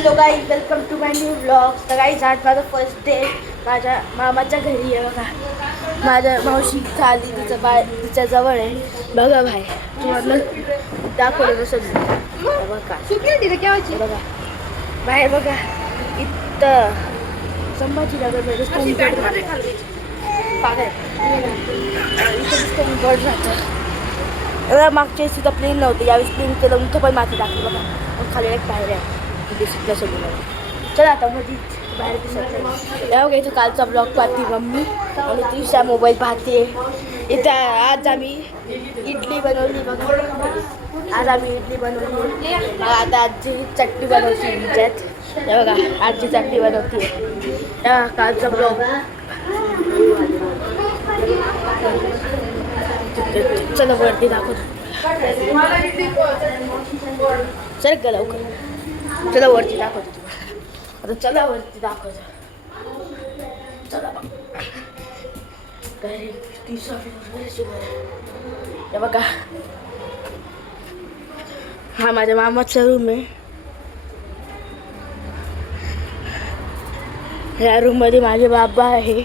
Hello guys, welcome to my new blog. तर guys, आज माझं फर्स्ट डे माझ्या मामाच्या घरी आहे. बघा, माझ्या मावशी आली, तिच्या जवळ आहे. बघा भाई, तुम्हाला दाखवलं नसं. बघा बघा बाहेर, बघा इथं संभाजीनगर मध्ये स्टोनगड राहतं. मागच्या वेळेस तिथं प्लेन नव्हतं, यावेळेस प्लेन केलं, इथं पण माती टाकली. बघा, खाली एक बाहेर आहे दिसत सगळं. चला आता मध्ये बाहेर दिसत या. इथं कालचा ब्लॉग पाहते मम्मी आणि त्रिशा मोबाईल पाहते. इथं आज आम्ही इडली बनवली. बघा, आज आम्ही इडली बनवली. आता आजी चटणी बनवते. त्यात हे बघा, आजी चटणी बनवते. कालचा ब्लॉग. चला वरती दाखवतो. चल ग लवकर, चला वरती दाखवतो तुम्हाला. आता चला वरती दाखवतो. चला हे बघा, हा माझ्या मामाचा रूम आहे. या रूम मध्ये माझे बाबा आहे.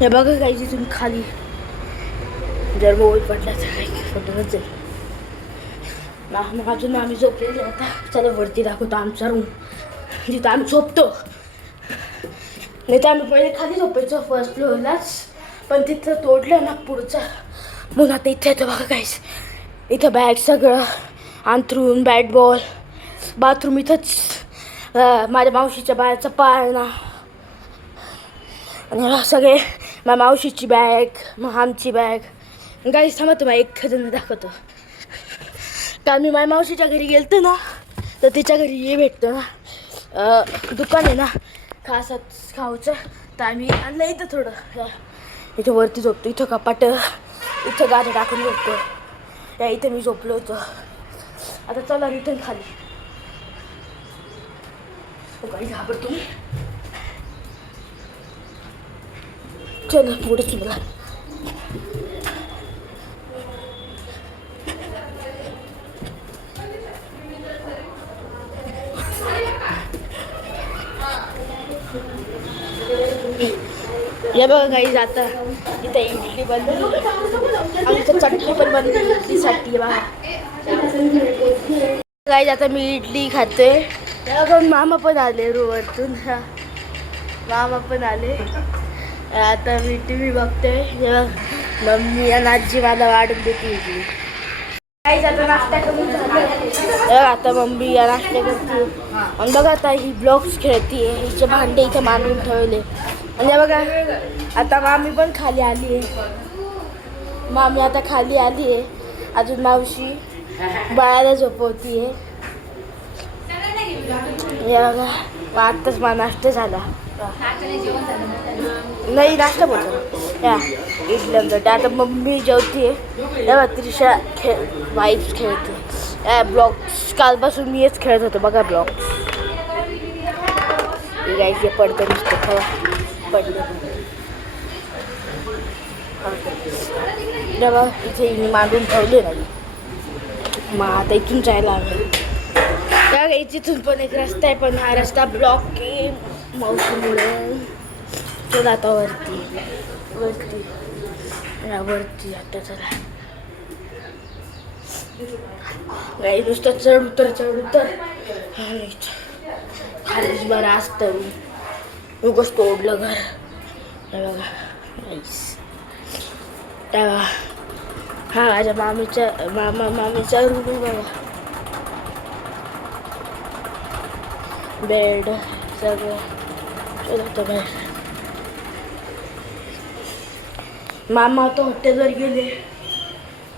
हे बघा काही तिथून खाली जर मोबाईल पडला तर काही फोटोच जाईल. मग अजून आम्ही झोपलेलो आता. चला वरती दाखवतो आमचा रूम, जिथं आम्ही झोपतो. नाही तर आम्ही पहिले खाली झोपायचो फर्स्ट फ्लोअरलाच, पण तिथं तोडलं ना पुढचं, म्हणून आता इथे येतं. बघा काहीच, इथं बॅग सगळं, अंथरूण, बॅट बॉल, बाथरूम इथंच, माझ्या मावशीच्या बाळाचा पाळणा आणि सगळे माझ्या मावशीची बॅग, मग आमची बॅग. गाईस थांबा, तुम्हाला एक जण दाखवतो. काल मी माझ्या मावशीच्या घरी गेलतो ना, तर तिच्या घरी हे भेटतं ना, दुकान आहे ना खाऊचं. तर आम्ही आणलं इथं थोडं. इथं वरती झोपतो, इथं कपाट, इथं गाडं टाकून झोपतो. या इथं मी झोपलो होतो. आता चला रिटर्न खाली. काही घाबरतो मी. चला पुढे चला. या बघा काही आता इथं इडली बनवली, आमचं चटणी पण बनवली इडलीसाठी. बघा काही आता मी इडली खाते. पण मामा पण आले रोवरतून, मामा पण आले. आता मी TV बघते. मम्मी आणि आजी मला वाढून देते इडली. काहीच आता नाश्ता करून झालं. आता मम्मी या नाश्ता करते. आणि बघा आता ही ब्लॉक्स खेळते. हिचे भांडे इथे मांडून ठेवले. आणि बघा आता मामी पण खाली आली आहे. मामी आता खाली आली आहे. अजून मावशी बाळाला झोपवती आहे. बघा, आत्ताच मला नाश्ता झाला. नाही नाश्ता बोलतो या इडली. आता मम्मी जेवते. तेव्हा त्रिशा वाईफ खेळते. ब्लॉक्स कालपासून मी हेच खेळत होतो. बघा ब्लॉक्स गायचे पडतं नुसतं खवा पडलं. तेव्हा इथे मांडून ठेवले नाही. मग आता इथून जायला हवं. त्या इथून पण एक रस्ता आहे, पण हा रस्ता ब्लॉक आहे मावशीमुळे. चला आता वरती वरती वरती आता चला. नाही नुसतं चढ उतर खालीच बरं असतं. उगाच तोडलं घर. बघा तेव्हा हा माझ्या मामीचा रूम. बघा बेड सगळं. चला बाहेर. मामा आता हॉटेलवर गेले.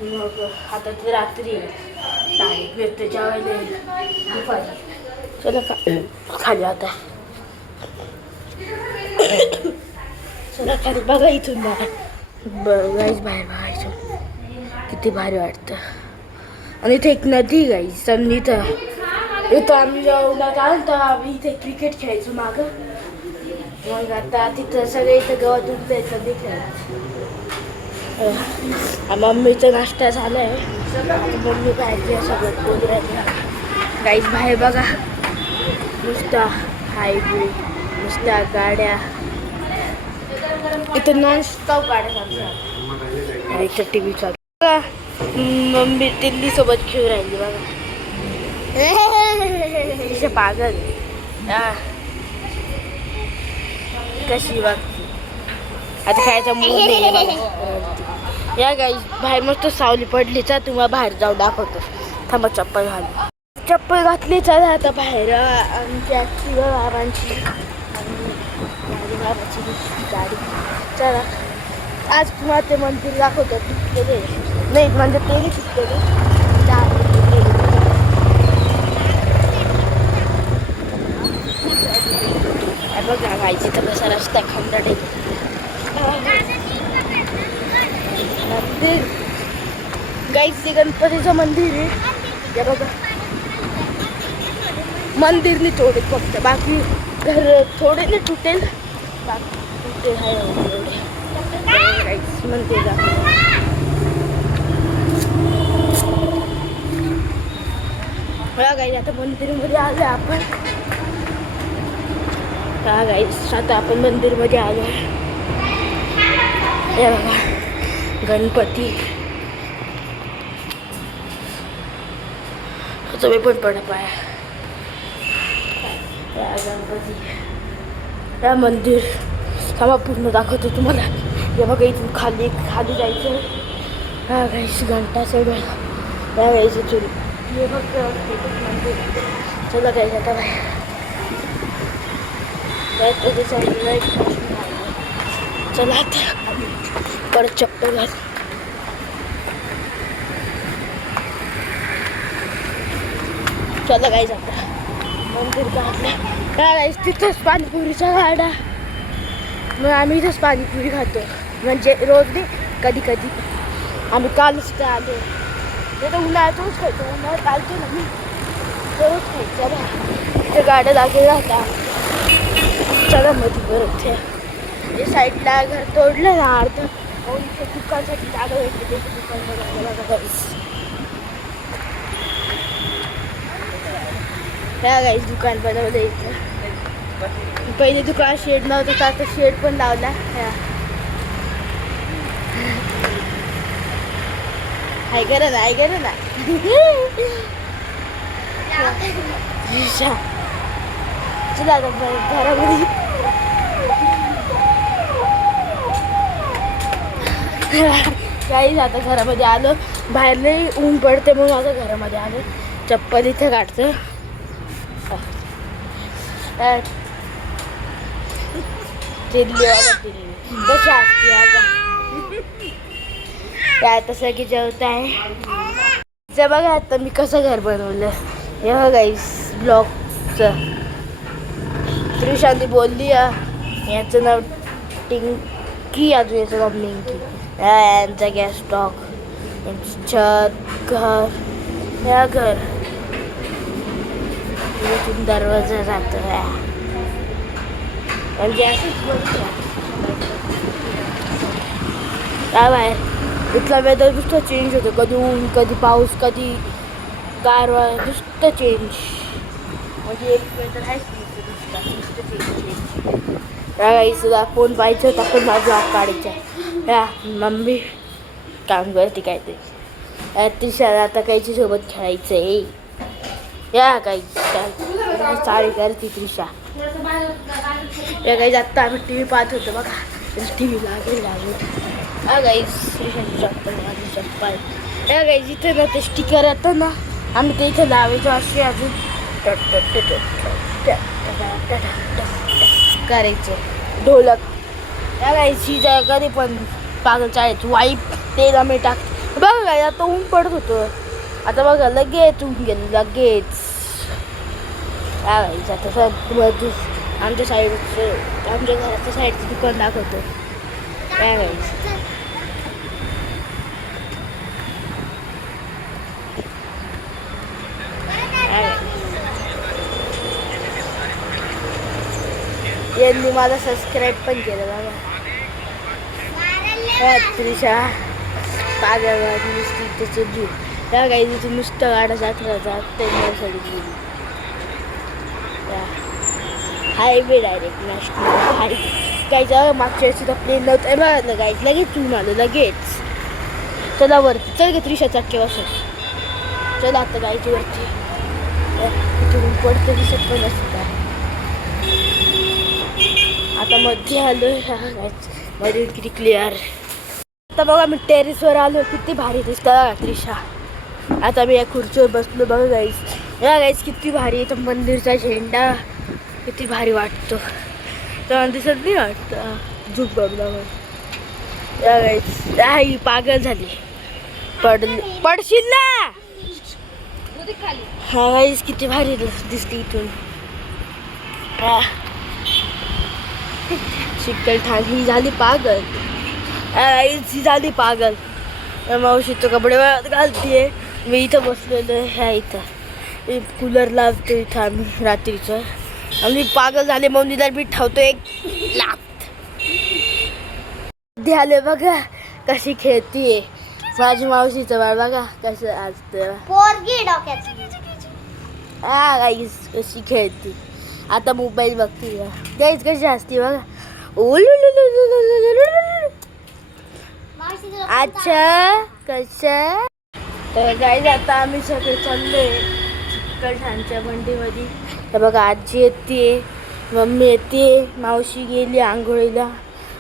मग आता ते रात्री भेटते जेवायला दुपारी. चला खाली आता. चला खाली. बघा इथून गाईज बाहेर बघायचं किती भारी वाटतं. आणि इथे एक नदी गाईज. आणि इथं आम्ही जेवणात आलो तर आम्ही इथे क्रिकेट खेळायचो मागं. मग आता तिथं सगळे इथं गवत उठलं ते खेळायचं. मम्मीचा नाश्ता झाला आहे. मम्मी पाहिजे सगळं बोलू राहिली. गाईज बाहेर बघा नुसता हायवे नुसत्या गाड्या इथं नॉन स्टॉप गाड्या चालतात. इथं टी व्ही चालू बघा. मम्मी दिल्ली सोबत खेळू राहिली बघा. पागल कशी वागते आता खायचा मूड नाही. या गाई बाहेर मस्त सावली पडली चा तुम्हाला बाहेर जाऊ दाखवतो. थांबा चप्पल घालू. चप्पल घातली चला आता बाहेर. आमच्या बाबांची गाडी चला आज तुम्हाला ते मंदिर दाखवतो. तिथले नाही म्हणजे ते तिथले बघा गायची तर कसा रस्ता खंडाट आहे. मंदिर गाईचे गणपतीचं मंदिर आहे. या बघा मंदिर नाही तोडे फक्त बाकी घर थोडे नाही तुटेल बाकी तुटेल आहे गाईच मंदिर. बघा गाई आता मंदिरमध्ये आलो आपण. हा गाईस आता आपण मंदिरमध्ये आलो. हे बघा गणपती तुम्ही पण पडा पाया. गणपती या मंदिर थांबा पूर्ण दाखवतो तुम्हाला. हे बघा इथून खाली खाली जायचं. हा गाईस घंटा सगळं या गाईस इथून हे बघ मंदिर. चला गाईस आता बाहेर चला आता परत चप्पल घाल. चला गाईस आता मंदिर घातलं. गाईस तिथंच पाणीपुरीच्या गाड्या. मग आम्ही इथंच पाणीपुरी खातो म्हणजे रोज नाही कधी कधी. आम्ही कालच तर आलो. ते तर उन्हाळ्यातच खायचो. उन्हाळ्यात आलतो ना मी रोज खायचं बा. तिथे गाड्या लागेल राहता. चला मध्ये परत हे साईडला घर तोडलं ना अर्ध दुकानसाठी जागा भेटली. ते दुकान बघा ह्या गाईस दुकान बनवलं इथं. पहिले दुकान शेड नव्हतं तर आता शेड पण लावला. हाय करा ना हाय करा ना. चला आता घरामध्ये काहीच आता घरामध्ये आलो. बाहेर नाही ऊन पडते म्हणून आता घरामध्ये आलो. चप्पल इथं काढतं. दिल्ली कशी असते आता काय तसं की जेवत आहे. बघा आता मी कसं घर बनवलं. हे बघा गाईस ब्लॉकचं. त्रिशांती बोलली याचं नाव टिंकी अजून याचं नाव मिंकी. यांचा गॅस स्टॉक यांचं छत घर या घर इथून दरवाजा जातो. म्हणजे असंच बोलतो काय बाहेर इथला वेदर नुसतं चेंज होतं. कधी ऊन कधी पाऊस कधी गारवा नुसतं चेंज. म्हणजे एक वेदर आहेच नुसतं चेंज. सुद्धा फोन पाहिजे होता पण माझा ब्लॉग काढायचा. या मम्मी काम करते काहीतरी. त्रिशाला आता काहीच्या सोबत खेळायचं आहे. या काही चाळी करते त्रिशा. या काही आत्ता आम्ही टी व्ही पाहत होतो बघा. टी व्ही लागेल हा गाईस त्रिशाची चप्पल माझी चप्पल. या गाईस इथे ना ते स्टिकर येतं ना आम्ही ते इथे लावायचो असे अजून करायचं ढोलक. या गाईची कधी पण पागल चाळायचं वाईप तेल आम्ही टाकतो. बघा गाई आता ऊन पडत होतं. आता बघा लगेच ऊन गेलं लगेच. या गाईचं आता सर आमच्या साईडचं आमच्या घराच्या साईडचं दुकान दाखवतो. या गाईचं यांनी मला सबस्क्राईब पण केलं बघा. त्रिशा पागल त्याचे जीव त्या काही तिथे नुसतं गाड्या जात राहतात ते साठी गेली हायवे डायरेक्ट नॅशनल हायवे काही जाऊ मागच्या वेळेस तर प्लेन नव्हतं बघा गाईच लगेच येऊन आलं लगेच चला वरती चल गे त्रिशा चक्के वासून चला आता गायची वरती तिथून पडतं दिसत पण असतं आता मध्ये आलो मध्ये किती क्लिअर आता बघा मी टेरेसवर आलो किती भारी दिसतं त्रिशा आता मी या खुर्चीवर बसलो बघा गाईस या गाईस किती भारी आहे तो मंदिरचा झेंडा किती भारी वाटतो तर दिसत नाही वाटतं झुक बघल्यावर या गाईस ही पागल झाली पडशील ना हा गाईस किती भारी दिसते इथून चिकलठाण ही झाली पागल ही झाली पागल मावशी तो कपडे घालतीये मी इथं बसलेलो आहे ह्या इथं कूलर लावतो इथं आम्ही रात्रीचं आम्ही पागल झाले मौनीला मी ठेवतो एक लाथ ध्याले बघा कशी खेळतीये माझी मावशीचं बाळ बघा कसं असतं पोरगी डोक्याची हा गाईस कशी खेळती आता मोबाईल बघते गाईस कशी असते बघा अच्छा कसं तर गाईस आता आम्ही सगळे चाललोय चिकलठाणच्या बंडीमध्ये तर बघा आजी येते मम्मी येते मावशी गेली आंघोळीला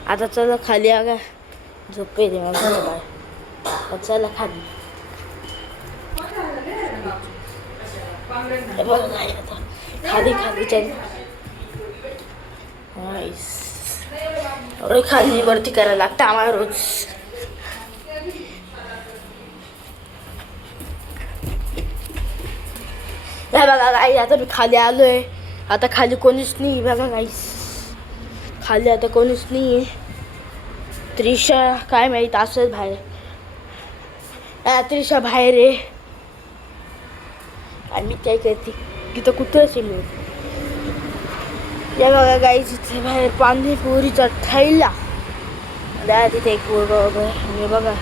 आता चला खाली बघा झोपे दे मग चला खाली खाली खाली चल एवढे खाली वरती करायला लागतं आम्हाला रोज बघा गाईस आता मी खाली आलोय आता खाली कोणीच नाही बघा गाईस खाली आता कोणीच नाही आहे त्रिशा काय माहीत असंच बाहेर त्रिशा बाहेर आहे आणि काय करते तिथं कुत्रंच आहे मी या बघा गाईस इथे बाहेर पाणीपुरीचा ठेला तिथे एक पोरगं आणि बघा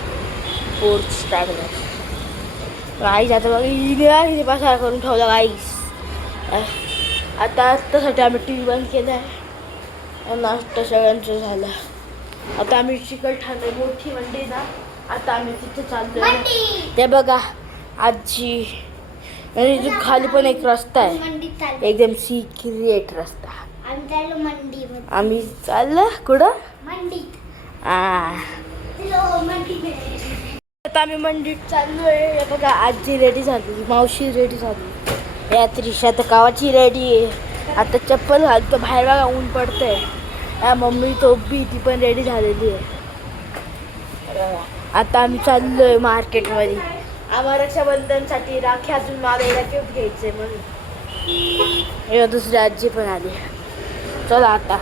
पोर्च टाकलं गाईस आता बघा इथे पसार करून ठेवला गाईस आता आत्तासाठी आम्ही टी व्ही बंद केला आहे नाश्ता सगळ्यांचं झाला आता आम्ही चिकलठाण मोठी मंडी ना आता आम्ही तिथे चाललो ते बघा आजी आणि इथून खाली पण एक रस्ता आहे एकदम सिक्रेट रस्ता आम्ही चाललो कुठं आता आम्ही मंडीत चाललो आहे बघा आजी रेडी झाली मावशी रेडी झाली या त्रिशा तर कावाची रेडी आहे आता चप्पल घालतो बाहेर बघा ऊन पडतंय या मम्मी तो बी ती पण रेडी झालेली आहे आता आम्ही चाललो आहे मार्केटमध्ये आम्हाला रक्षाबंधनसाठी राखी अजून मला याला गिफ्ट घ्यायचं म्हणून या दुसरी आजी पण आली चला आता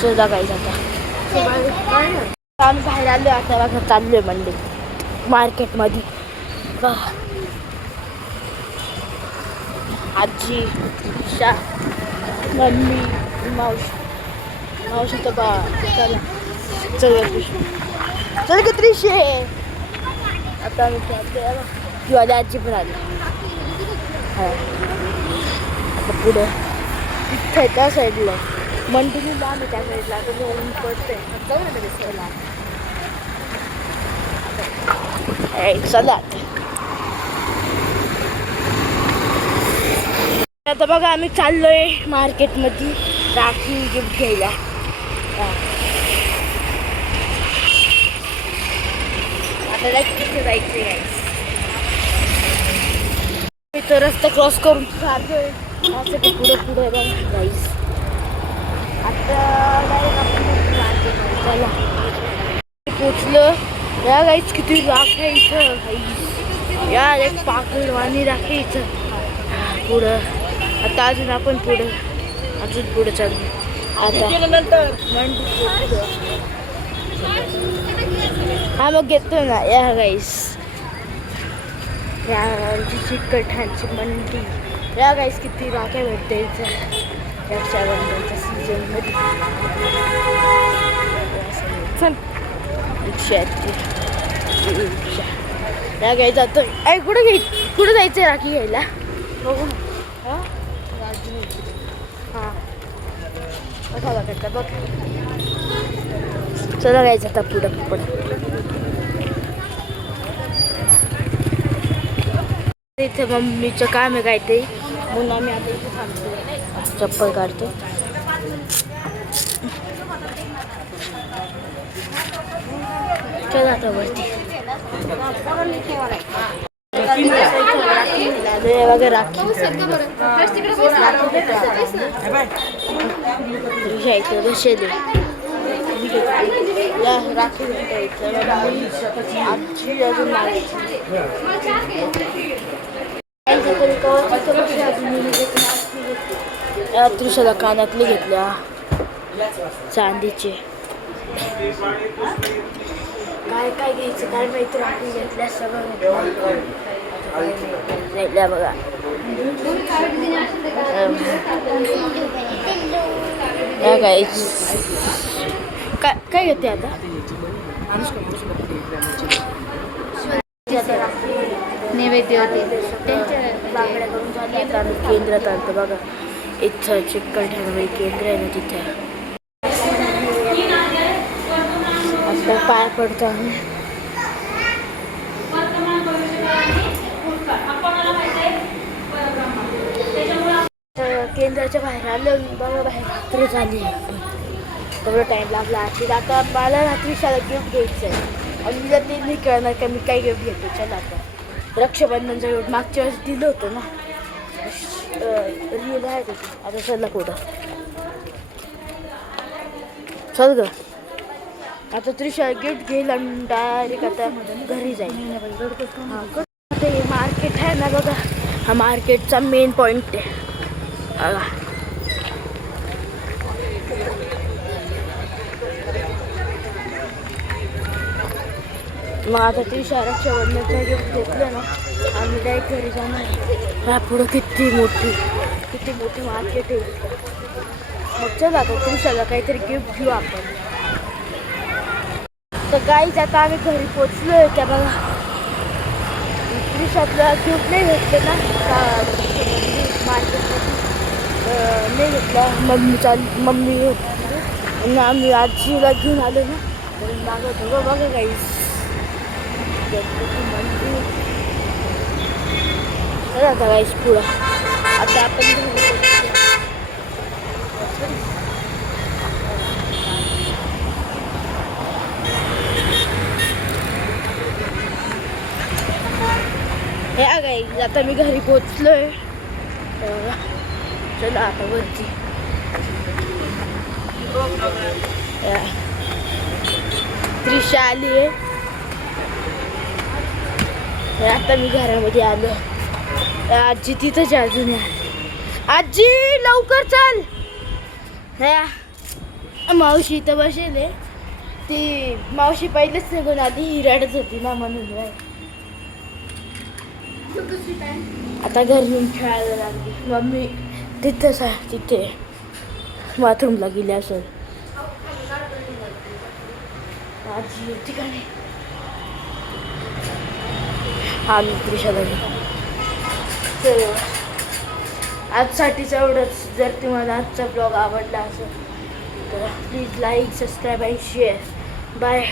चला गाईस आता आम्ही बाहेर आलो आता बघा चाललोय मंडी मार्केटमध्ये बघा आजी शा मम्मी मावशी तर बा चला चल की त्रिशे आता आम्ही चाललोय किंवा आजी पण आली आता पुढं तिथे त्या साईडला मंडीने लांब आहे त्या साईडला आता ऊन पडतंय जाऊ ना दिसायला चला आता बघा आम्ही चाललोय मार्केटमध्ये राखी गिफ्ट घ्यायला आता तिथे जायचं आहे मी तर रस्ता क्रॉस करून चाललोय पुढे पुढे बघा गाईस आता चला पोचलं या गाईच किती राख आहे इथं या एक पाकडवाणी राख इथं पुढं आता अजून आपण पुढं अजून पुढं चालू आता नंतर हा मग घेतो ना या गाईस. या चिकटांची मंडी. या गाईस किती राख्या भेटते इथं रक्षाबंधनच्या सीझनमध्ये. चल 180 या गाई जातो. कुठं जायचं राखी घ्यायला बघू ना. हां बघा बघा बघ. चला गायचं आता पुढं. इथे मम्मीचं काम आहे काय ते म्हणून आम्ही आता इथे थांबतो. चप्पल काढतो. चला आता वरती वगैरे राखी आजची अजून त्रिशाला कानातले घेतल्या चांदीचे. काय घ्यायचं काय माहिती. राखी घेतल्या सगळं घेतल्या बघा. काय घेते आता नैवेद्य होते बांगड्या करून झाले. आता आम्ही केंद्रात आणतो बघा. इथं चिकलठाणा केंद्र आहे ना तिथे. आता पाय पडतो आम्ही. केंद्राच्या बाहेर आलं बघा. बाहेर रात्र झाली. तेवढं टाईम लागला. आता मला रात्री शाळा गिफ्ट घ्यायचं आहे आणि मला ते नाही कळणार का मी काय गिफ्ट घेतो. चला आता रक्षाबंधनचं गिफ्ट मागच्या वेळेस दिलं होतं ना. रिअल आहे त्याची. आता चला कुठं चल ग. आता त्रिशा गिफ्ट घेईल आणि डायरेक्ट आता घरी जाईल. ते मार्केट आहे ना बघा. हा मार्केटचा मेन पॉईंट आहे. मग आता त्रिशा रक्षाबंधनचा गिफ्ट घेतलं ना आम्ही डायरेक्ट घरी जाणार. ह्या पुढं किती मोठी मार्केट आहे. मग चला आता त्रिशाला काहीतरी गिफ्ट घेऊ आपण. तर गाईच आता आम्ही घरी पोचलोय त्या बघा. त्रिशातला गिफ्ट नाही घेतलं ना मार्केटमध्ये नाही घेतला. मम्मी होती आणि आम्ही आजीला घेऊन आलो ना म्हणून मागवत होतो बघा गाईस. चला आता गाईस पुढं. आता आपण गाईस आता मी घरी पोचलोय. चला आता वरती. त्रिशा आली आहे. आता मी घरामध्ये आलो. आजी तिथंच अजून आहे. आजी लवकर चल. मावशी इथं बसेल आहे. ती मावशी पहिलेच निघून आधी ही रडत होती ना म्हणून. आता घरी येऊन खेळायला लागली. मम्मी तिथंच आहे. तिथे बाथरूमला गेली असेल. आजी होती का नाही. हा मी त्रिशाला तर आजसाठीच एवढंच. जर तुम्हाला आजचा ब्लॉग आवडला असेल तर प्लीज लाईक सबस्क्राईब आणि शेअर. बाय.